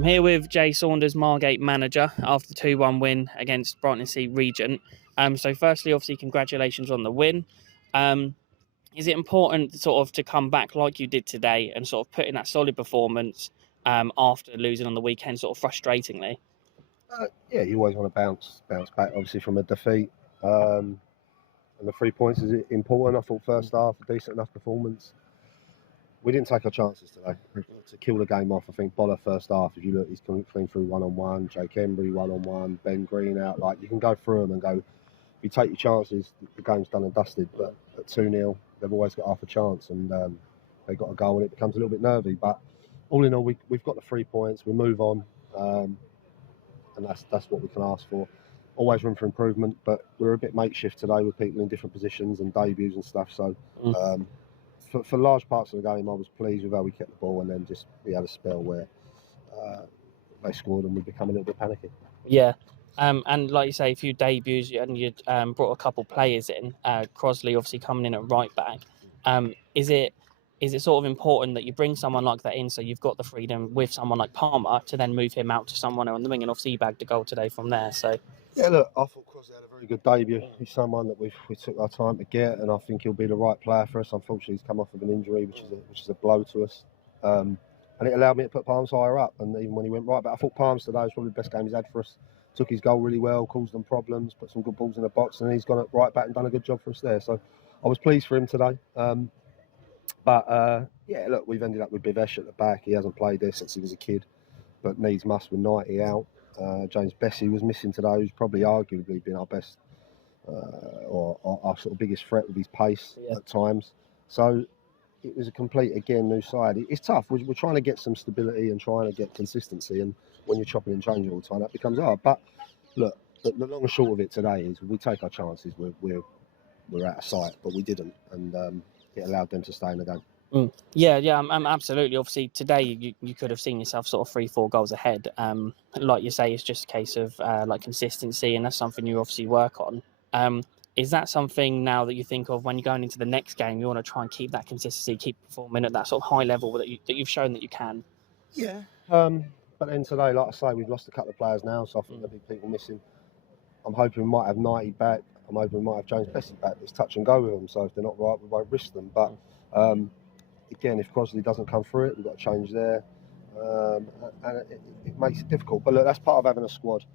I'm here with Jay Saunders, Margate manager, after the 2-1 win against Brightlingsea Regent. So firstly, obviously, congratulations on the win. Um, is it important sort of to come back like you did today and sort of put in that solid performance after losing on the weekend, sort of frustratingly? Yeah, you always want to bounce back, obviously, from a defeat. And the 3 points is important. I thought first half, a decent enough performance. We didn't take our chances today to kill the game off. I think Boller first half, if you look, he's coming clean through one-on-one. Jake Embry one-on-one. Ben Green out. Like, you can go through them and go, if you take your chances, the game's done and dusted. But at 2-0, they've always got half a chance, and they got a goal, and it becomes a little bit nervy. But all in all, we've got the 3 points. We move on. And that's what we can ask for. Always room for improvement, but we're a bit makeshift today with people in different positions and debuts and stuff. So for large parts of the game, I was pleased with how we kept the ball, and then just we had a spell where they scored and we become a little bit panicky. Yeah. And like you say, a few debuts, and you brought a couple players in. Crosley obviously coming in at right back. Is it sort of important that you bring someone like that in so you've got the freedom with someone like Palmer to then move him out to someone on the wing, and obviously he bagged a goal today from there? So yeah, look, I thought Crosley had a very good debut. He's someone that we took our time to get, and I think he'll be the right player for us. Unfortunately, he's come off of an injury, which is a blow to us. And it allowed me to put Palms higher up, and even when he went right, but I thought Palms today was probably the best game he's had for us. Took his goal really well, caused them problems, put some good balls in the box, and he's gone right back and done a good job for us there. So I was pleased for him today. Yeah, look, we've ended up with Bivesh at the back. He hasn't played there since he was a kid, but needs must with 90 out. James Bessie was missing today, who's probably arguably been our best or our sort of biggest threat with his pace at times. So it was a complete, again, new side. It's tough. We're trying to get some stability and trying to get consistency, and when you're chopping and changing all the time, that becomes hard. But look, the long and short of it today is we take our chances. We're out of sight, but we didn't, and it allowed them to stay in the game. Yeah, absolutely. Obviously, today you could have seen yourself sort of 3-4 goals ahead. Like you say, it's just a case of like consistency, and that's something you obviously work on. Is that something now that you think of when you're going into the next game? You want to try and keep that consistency, keep performing at that sort of high level that you've shown that you can. Yeah. But then today, like I say, we've lost a couple of players now, so I think there'll be people missing. I'm hoping we might have 90 back. I'm hoping we might have James Bessie back. It's touch and go with them, so if they're not right, we won't risk them. But again, if Crosley doesn't come through it, we've got to change there. And it makes it difficult. But look, that's part of having a squad.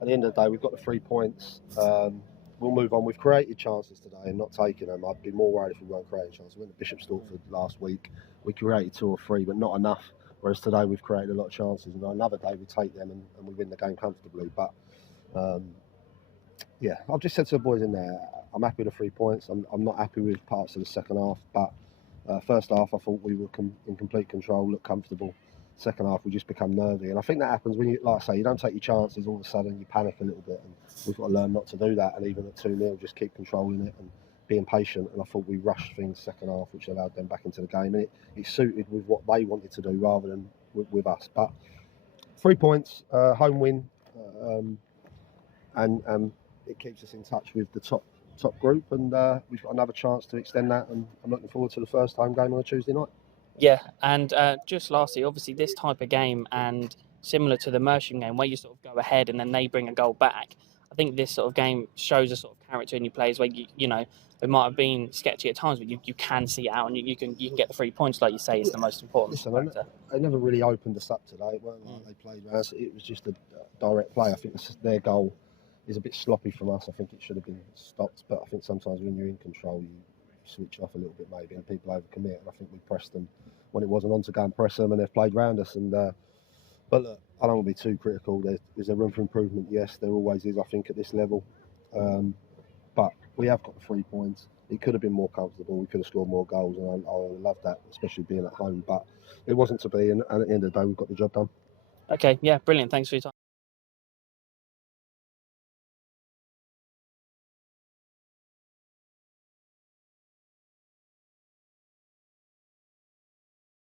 At the end of the day, we've got the 3 points. We'll move on. We've created chances today and not taking them. I'd be more worried if we weren't creating chances. We went to Bishop Stortford last week. We created 2 or 3, but not enough. Whereas today we've created a lot of chances. And another day we take them and we win the game comfortably. But yeah, I've just said to the boys in there, I'm happy with the 3 points. I'm not happy with parts of the second half. But first half, I thought we were in complete control, looked comfortable. Second half, we just become nervy, and I think that happens when you, like I say, you don't take your chances. All of a sudden, you panic a little bit, and we've got to learn not to do that. And even at 2-0, just keep controlling it and being patient. And I thought we rushed things second half, which allowed them back into the game, and it suited with what they wanted to do rather than with us. But 3 points, home win, and it keeps us in touch with the top group, and we've got another chance to extend that. And I'm looking forward to the first home game on a Tuesday night. Yeah, and just lastly, obviously this type of game, and similar to the Mersham game where you sort of go ahead and then they bring a goal back, I think this sort of game shows a sort of character in your players where you know it might have been sketchy at times, but you can see it out, and you can get the 3 points, like you say, is the most important factor. They never really opened us up today. It weren't like they played us. It was just a direct play. I think their goal is a bit sloppy from us. I think it should have been stopped, but I think sometimes when you're in control, you switch off a little bit maybe, and people overcommit. And I think we pressed them when it wasn't on to go and press them, and they've played round us. And but look, I don't want to be too critical. There's a room for improvement. Yes, there always is. I think at this level, but we have got the 3 points. It could have been more comfortable. We could have scored more goals, and I love that, especially being at home. But it wasn't to be, and at the end of the day, we've got the job done. Okay, yeah, brilliant. Thanks for your time.